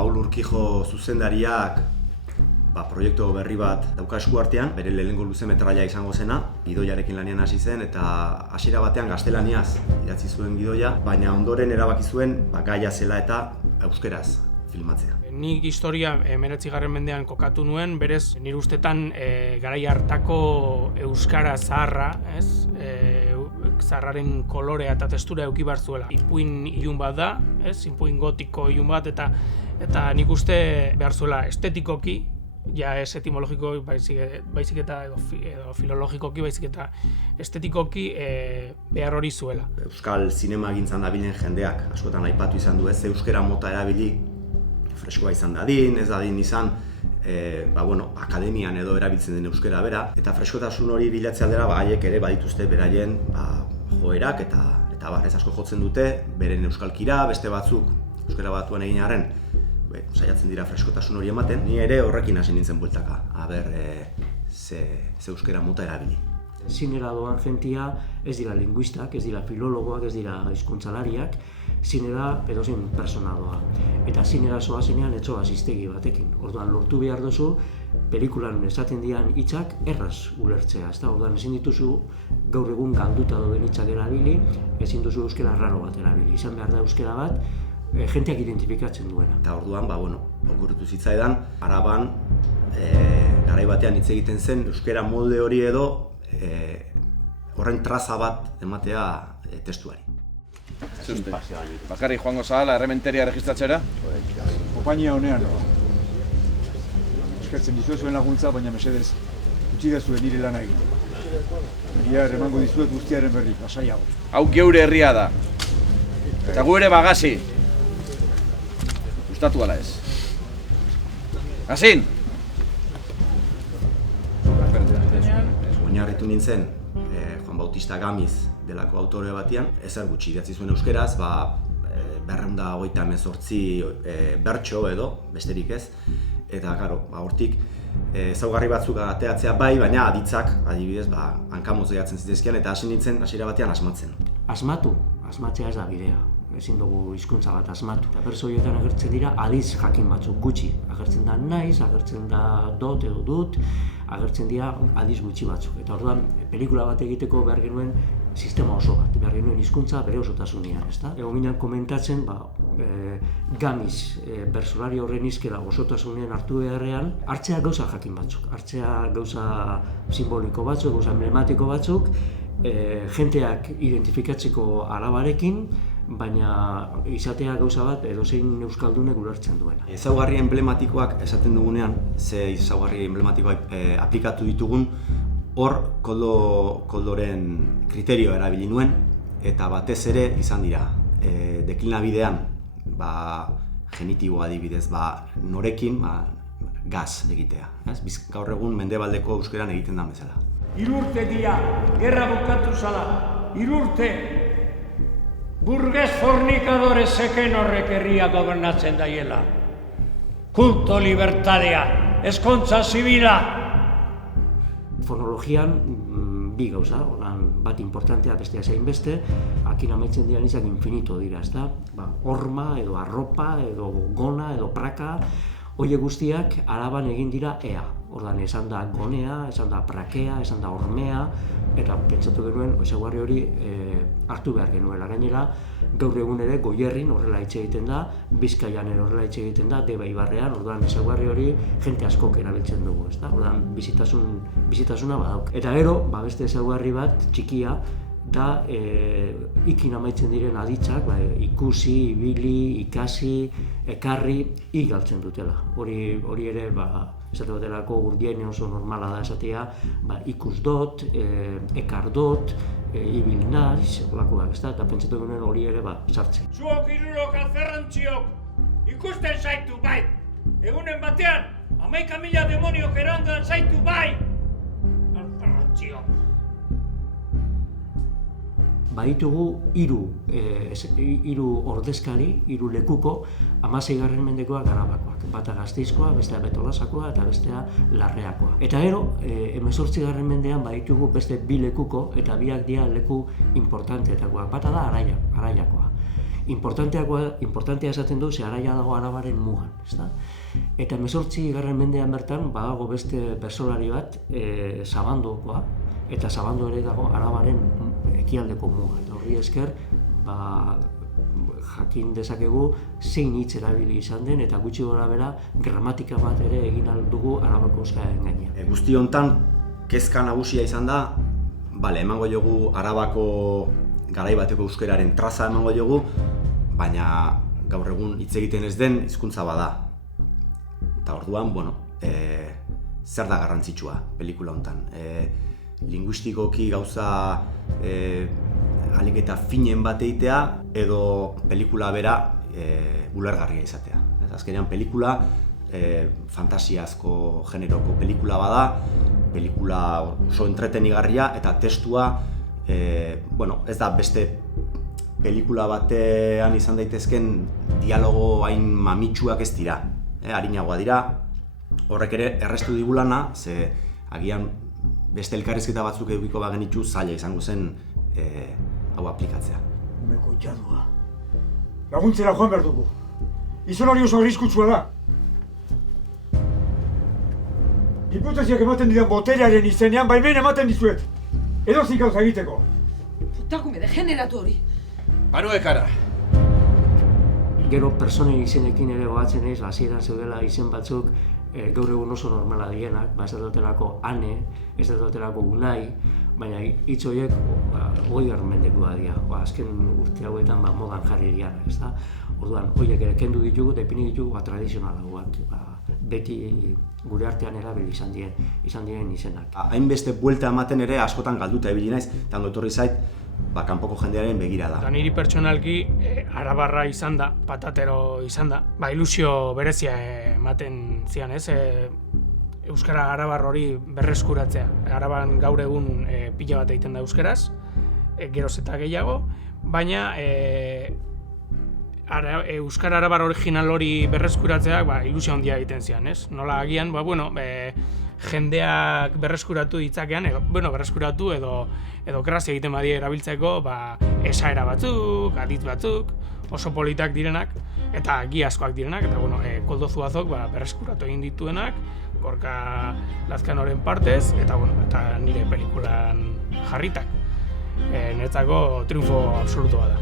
Paul Urquijo zuzendariak proiektu berri bat dauka eskuartean, bere lehenengo luzemetraia izango zena, gidoiarekin lanean hasi zen eta hasiera batean gaztelaniaz idatzi zuen gidoia, baina ondoren erabaki zuen gaia zela eta euskeraz filmatzea. Nik historia 19. mendean kokatu nuen, berez nire ustetan garai hartako euskara zaharra, ez? Zaharraren kolorea eta testura eduki behar zuela. Ipuin ilun bat da, ez? Ipuin gotiko ilun bat eta nik uste behar zuela estetikoki, ja ez etimologiko baizik eta edo filologikoki baizik eta estetikoki behar hori zuela. Euskal zinema gintzan dabilen jendeak askotan aipatu izan du ez euskera mota erabili freskoa izan dadin, ez dadin izan akademian edo erabiltzen den euskera bera, eta freskotasun hori bilatze aldera haiek ere badituzte beraien joerak eta ez asko jotzen dute beren euskalkira, beste batzuk euskara batuan egin arren saiatzen dira freskotasun hori ematen. Ni ere horrekin hasi nintzen bueltaka, ze euskera mota erabili. Zinera doan jentia ez dira linguistak, ez dira filologoak, ez dira hizkuntzalariak, zinera edozein persona doa. Eta zinera zoazenean etxoa hiztegi batekin. Orduan lortu behar duzu, pelikulan esaten dian hitzak erraz ulertzea. Orduan ezin dituzu gaur egun galduta dauden hitzak erabili, ezin duzu euskera raro bat erabili. Izan behar da euskera bat, jenteak identifikatzen duena. Eta orduan, okurritu zitzaidan, Araban garai batean hitz egiten zen euskera molde hori edo horren traza bat ematea testuari. Bakarrik joango zahala errementeria registratzera? Konpainia honean. Eskertzen dizuen laguntza, baina mesedez, utzi dezue nire lana egin. Bihar emango dizuet guztiaren berri, lasaiago. Hau geure herria da. Eta gu ere bagasi. Gustatu ala ez. Gazin! Oinarritu nintzen Juan Bautista Gamiz delako autore batian, ezer gutxi idatzi zuen euskeraz, 238 bertso edo, besterik ez. Eta, hortik ezaugarri batzuk ateatzea bai, baina aditzak, adibidez, hankamotz gehiatzen zitezkean eta hasi nintzen hasiera batean asmatzen. Asmatzea ez da bidea. Ezin dugu hizkuntza bat asmatu. Eta bertso horietan agertzen dira adiz jakin batzuk gutxi. Agertzen da naiz, agertzen da dot edo dut, agertzen dira adiz gutxi batzuk. Eta orduan, pelikula bat egiteko behar genuen sistema oso bat, behar genuen hizkuntza bere osotasunean, ezta? Egon ginen komentatzen, Gamiz bertsolari horren hizkera osotasunean hartu beharrean, hartzea gauza jakin batzuk, hartzea gauza simboliko batzuk, gauza emblematiko batzuk, jenteak identifikatzeko arabarekin, baina izatea gauza bat edozein euskaldunek ulertzen duena. Ezaugarri emblematikoak esaten dugunean, ze ezaugarri emblematikoak aplikatu ditugun, hor koldoren kriterioa erabili nuen, eta batez ere izan dira. Deklinabidean, genitibo adibidez, norekin gaz egitea. Gaur egun mendebaldeko euskeran egiten da bezala. 3 urte dia, gerra bukatu zala, 3 urte. Burgues fornikadore zeken horrek herria gobernatzen daiela. Kulto libertadea, ezkontza zibila. Fonologian bi gauza, bat importantea bestea zain beste, akin amaitzen dian izak infinito dira, ezta? Horma edo arropa edo gona edo praka, hoie guztiak Araban egin dira ea. Ordan esan da gonea, esan da prakea, esan da hormea, eta pentsatu genuen ezaugarri hori hartu behar genuela. Gainera, gaur egun ere Goierrin horrela hitz egiten da, Bizkaian ere horrela hitz egiten da, Deba ibarrean, ordan ezaugarri hori jente askok erabiltzen dugu, ezta? Ordan bizitasuna badauk. Eta gero, beste ezaugarri bat txikia da ikin amaitzen diren aditzak, ikusi, ibili, ikasi, ekarri, galtzen dutela. Hori ere, esate baterako Urdiainen oso normala da esatea, ikus dot, ekar dot, ibil naiz, holakoak, ezta? Eta pentsatu ginen hori ere sartzen. Zuok hirurok alferrantziok ikusten zaitu bai! Egunen batean, 11.000 demoniok erandan zaitu bai! Alferrantziok! Baditugu hiru ordezkari, 3 lekuko, 16. mendekoak Arabakoak. Bata Gasteizkoa, bestea Betolasakoa eta bestea Larreakoa. Eta gero, 18. mendean baditugu beste 2 lekuko eta biak dira leku importanteetakoak. Bata da Araiakoa. Importantea esaten du, ze araia dago Arabaren mugan, ezta? Eta 18. mendean bertan, badago beste bertsolari bat, Zabandokoa, eta Zabando ere dago Arabaren ekialdeko muga. Eta horri esker, jakin dezakegu zein hitz erabili izan den, eta gutxi gorabehera gramatika bat ere egin ahal dugu Arabako euskararen gainean. Guzti hontan, kezka nagusia izan da, emango jogu Arabako garai bateko euskararen traza emango jogu, baina gaur egun hitz egiten ez den hizkuntza bada. Eta orduan, zer da garrantzitsua pelikula hontan? Linguistikoki gauza ahalik eta finen bat egitea, edo pelikula bera ulergarria izatea. Azkenean pelikula fantasiazko generoko pelikula bada, pelikula oso entretenigarria eta testua ez da beste pelikula batean izan daitezken dialogo hain mamitsuak ez dira. Arinagoa dira, horrek ere errestu digulana, ze agian beste elkarrizketa batzuk edukiko bagenitzu zaila izango zen hau aplikatzea. Umeko jadua. Laguntzera joan behar dugu. Izan hori oso arriskutsua da. Diputazioak ematen didan boterearen izenean baimen ematen dizuet. Edozein gauza egiteko. Putakume degeneratu hori. Manuel Kara. Gero pertsonen izenekin ere gogatzen ez, hasieran zeudela izen batzuk gaur egun oso normala dienak, ez datotelako Ane, ez datotelako Unai, baina hitz horiek 20. mendekoa dira, azken urte hauetan modan jarri dira, ezta? Orduan, horiek ere kendu ditugu, depini ditugu tradizionalagoak, beti gure artean erabili izan diren izenak. Hainbeste buelta ematen ere askotan galduta ibili naiz, eta ondo etorri zait, kanpoko jendearen begirada. Eta niri pertsonalki arabarra izan da, patatero izan da, ilusio berezia ematen zian, ez? Euskara arabar hori berreskuratzea. Araban gaur egun pila bat egiten da euskaraz, geroz eta gehiago, baina euskara arabar original hori berreskuratzeak ilusio handia egiten zian, ez? Nola agian, jendeak berreskuratu ditzakean, berreskuratu edo grazia egiten badia erabiltzeko esaera batzuk, aditz batzuk, oso politak direnak, eta giazkoak direnak, eta Koldo Zuazok berreskuratu egin dituenak, Gorka Lazkanoren partez, eta nire pelikulan jarritak. Niretzako triunfo absolutoa da.